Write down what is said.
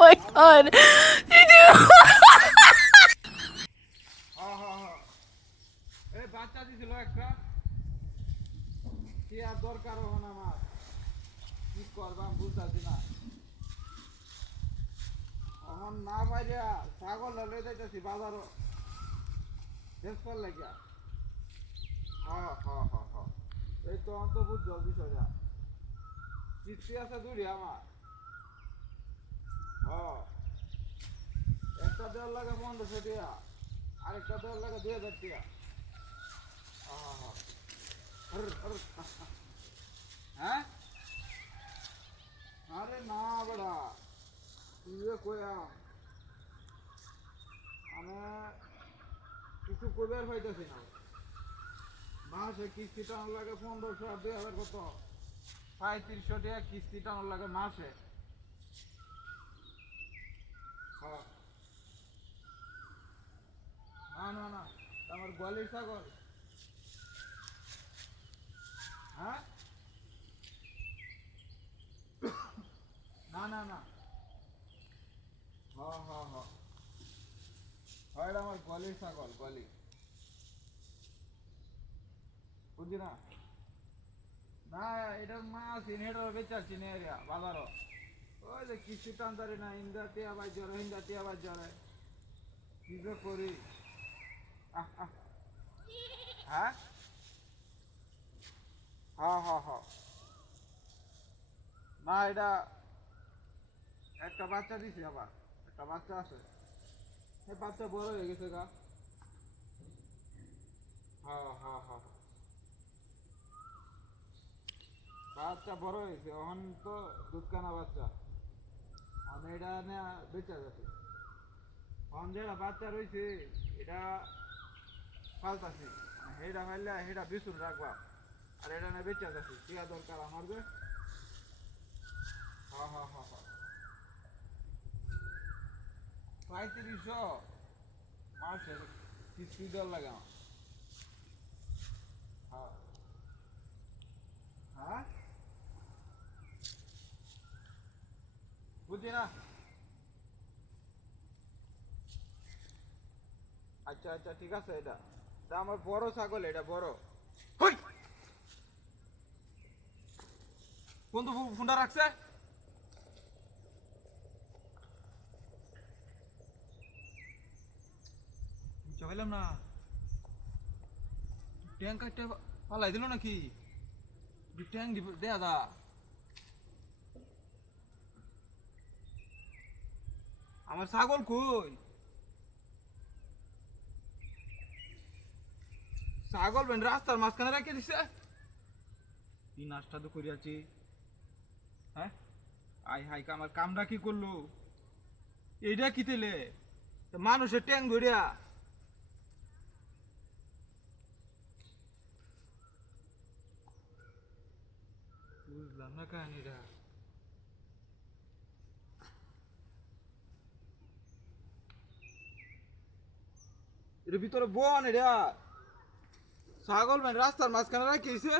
my god. বাচ্চা দিছিল একটা কি আর দরকার হন আমার কি করবাম বুঝতেছি না এখন না বাইরিয়া ছাগল লয়ে যাইতেছি বাজারও বেসপার লাগিয়া এই তো অন্ত বুঝছো বিষয়টা কিস্তি আছে দুড়ি আমার একটা দেওয়ার লাগে 1500 টাকা আরেকটা দেওয়ার লাগে 2000 টাকা হ্যাঁ আরে না বড়া তুই কয়া আমি কিছু কইবার পাইতেছি না মাসে কিস্তি টানার লাগে 1500 আর 2000 কত 3500 টাকা কিস্তি টানার লাগে মাসে না না না আমার গোয়ালির ছাগল হ্যাঁ না না না এটা আমার গোয়ালির ছাগল গোয়ালি বুঝলি না না এটা মাছ এটা বেচাচ্ছি না এরিয়া বাজারও ওই যে কিস্তি টানতারি না ইন্দা টিয়া বাই জ্বরে ইন্দা টিয়া বাই জ্বরে কি যে করি হ্যাঁ না এটা একটা বাচ্চা দিছি আবার একটা বাচ্চা আছে এই বাচ্চা বড় হয়ে গেছে গা বাচ্চা বড় হয়েছে এখন তো দুধকানা বাচ্চা আমি এটা নিয়ে বেচা যাচ্ছে এখন যেটা বাচ্চা রয়েছে এটা পাল্টাছি সেটা ফাইলে সেটা বিছুন রাখবা আর এটা নিয়ে বেচা যাচ্ছে টিয়া দরকার আমার যে 3500 মাসে কিস্তি দেওয়ার লাগে আমার হ্যাঁ বুঝছি না আচ্ছা আচ্ছা ঠিক আছে এটা আমার বড় ছাগল এটা বড় কোন তো ফোনটা রাখছে চলাইলাম না ট্যাঙ্ক কাটতে পালাই দিল নাকি ট্যাঙ্ক দেয়া দা আমার ছাগল কই ছাগল বেন রাস্তার মাঝখানে রেখে দিছে কি নাস্তা তো করিয়াছি হ্যাঁ আই হাই আমার কামটা কি করলো এইটা কি তেলে মানুষের ট্যাঙ্ক ধরিয়া বুঝলাম না কাহিনীটা এর ভিতরে বন এটা ছাগল মানে রাস্তার মাঝখানে রাখিয়েছে